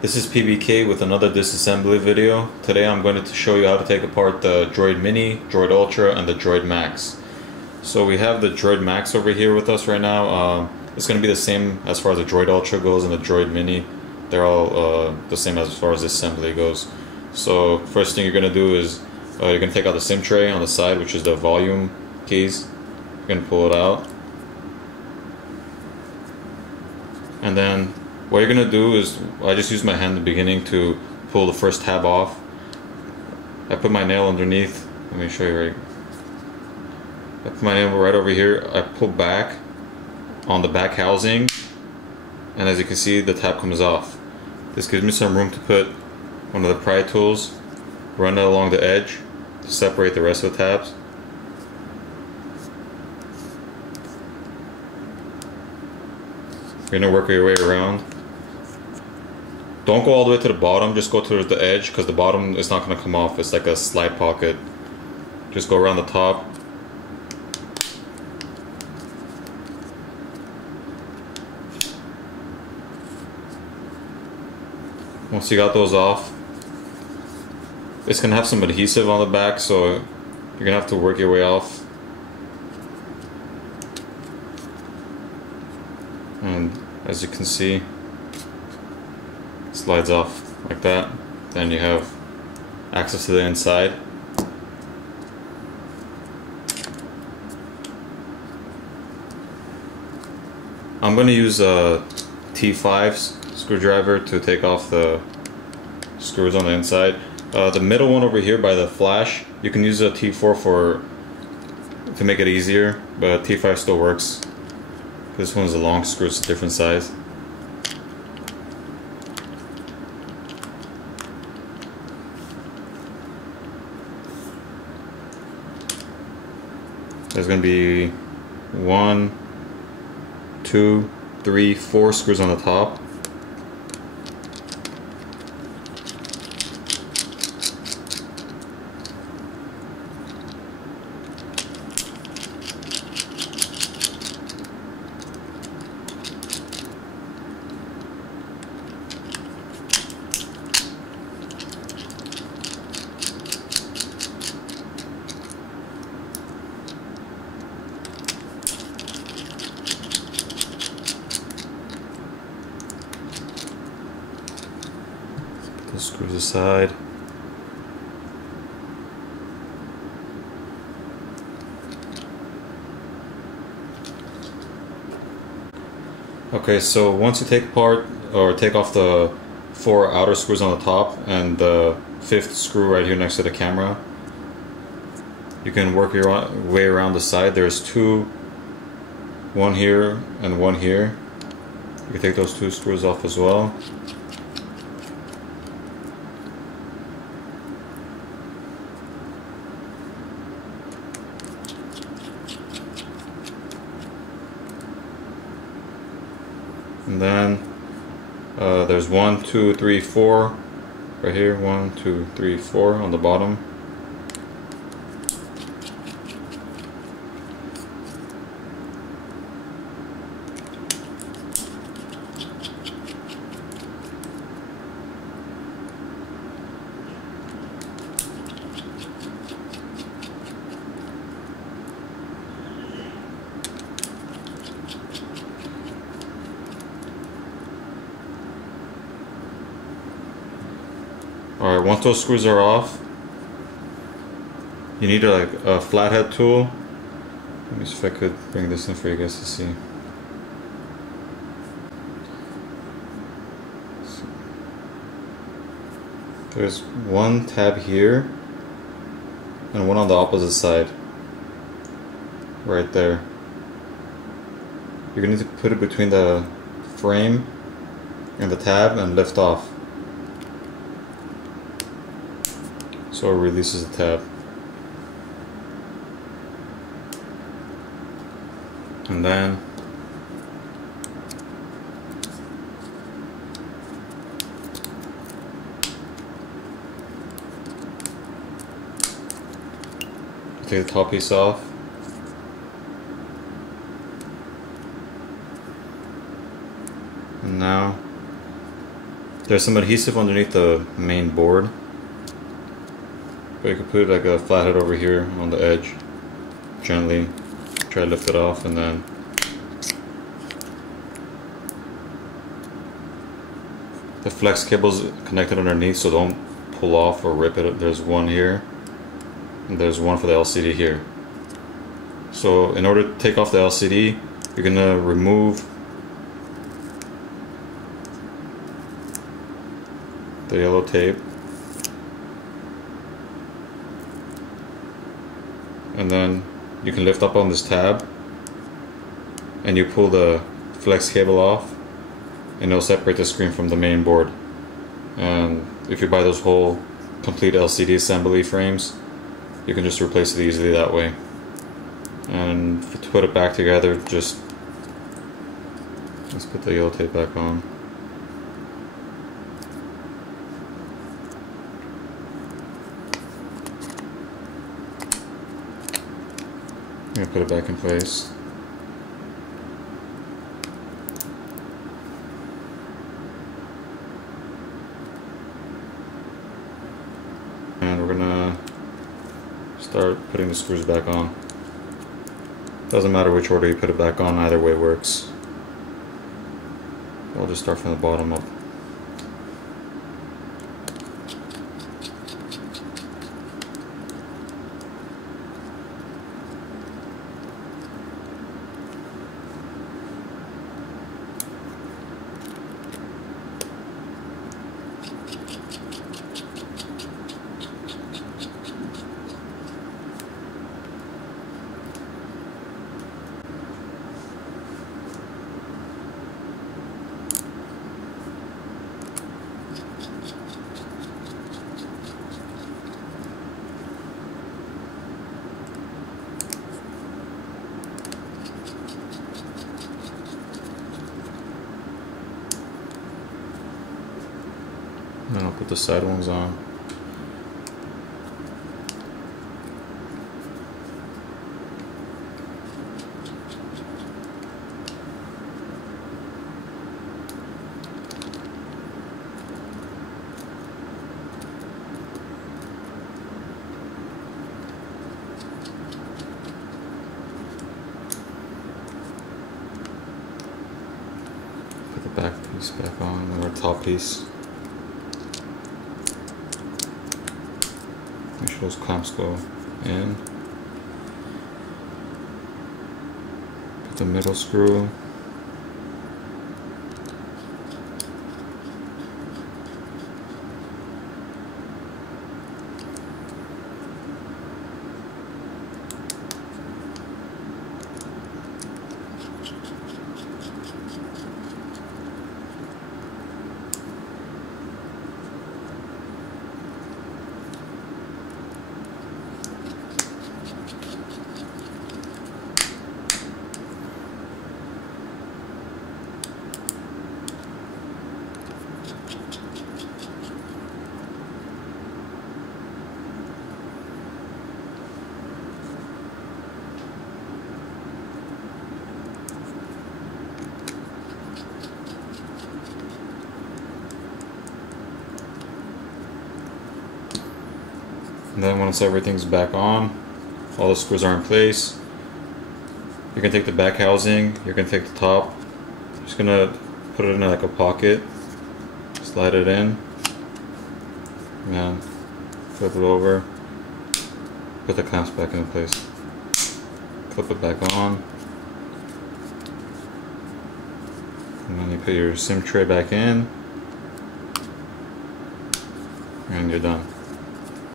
This is PBK with another disassembly video. Today I'm going to show you how to take apart the Droid Mini, Droid Ultra, and the Droid Maxx. So we have the Droid Maxx over here with us right now. It's going to be the same as far as the Droid Ultra goes and the Droid Mini. They're all the same as far as assembly goes. So first thing you're going to do is you're going to take out the SIM tray on the side, which is the volume keys. You're going to pull it out. And then what you're going to do is, I just use my hand in the beginning to pull the first tab off. I put my nail underneath. Let me show you right. I put my nail right over here. I pull back on the back housing, and as you can see, the tab comes off. This gives me some room to put one of the pry tools, run it along the edge to separate the rest of the tabs. You're going to work your way around. Don't go all the way to the bottom, just go towards the edge, because the bottom is not going to come off. It's like a slide pocket. Just go around the top. Once you got those off, it's going to have some adhesive on the back, so you're going to have to work your way off. And as you can see, it slides off like that. Then you have access to the inside. I'm going to use a T5 screwdriver to take off the screws on the inside. The middle one over here by the flash, you can use a T4 to make it easier, but T5 still works. This one's a long screw, it's a different size. There's going to be 1, 2, 3, 4 screws on the top. The screws aside. Okay, so once you take apart or take off the 4 outer screws on the top and the 5th screw right here next to the camera, you can work your way around the side. There's 2, one here and one here. You can take those 2 screws off as well. And then there's 1, 2, 3, 4 right here. 1, 2, 3, 4 on the bottom. Alright, once those screws are off, you need a flathead tool. Let me see if I could bring this in for you guys to see. There's one tab here and one on the opposite side. Right there. You're going to need to put it between the frame and the tab and lift off. So it releases the tab. And then take the top piece off. And now There's some adhesive underneath the main board, but you can put like a flathead over here on the edge. Gently try to lift it off, and then the flex cable's connected underneath, so don't pull off or rip it. There's one here, and there's one for the LCD here. So in order to take off the LCD, you're gonna remove the yellow tape, and then you can lift up on this tab and you pull the flex cable off, and it'll separate the screen from the main board. And if you buy those whole complete LCD assembly frames, you can just replace it easily that way. And to put it back together, just let's put the yellow tape back on. I'm gonna put it back in place. And we're gonna start putting the screws back on. Doesn't matter which order you put it back on, either way works. We'll just start from the bottom up. Then I'll put the side ones on. Put the back piece back on, and our top piece. Make sure those clamps go in. Put the middle screw. And then once everything's back on, all the screws are in place, you can take the back housing, you can take the top, just gonna put it in like a pocket, slide it in, and then flip it over, put the clamps back into place, flip it back on, and then you put your SIM tray back in, and you're done.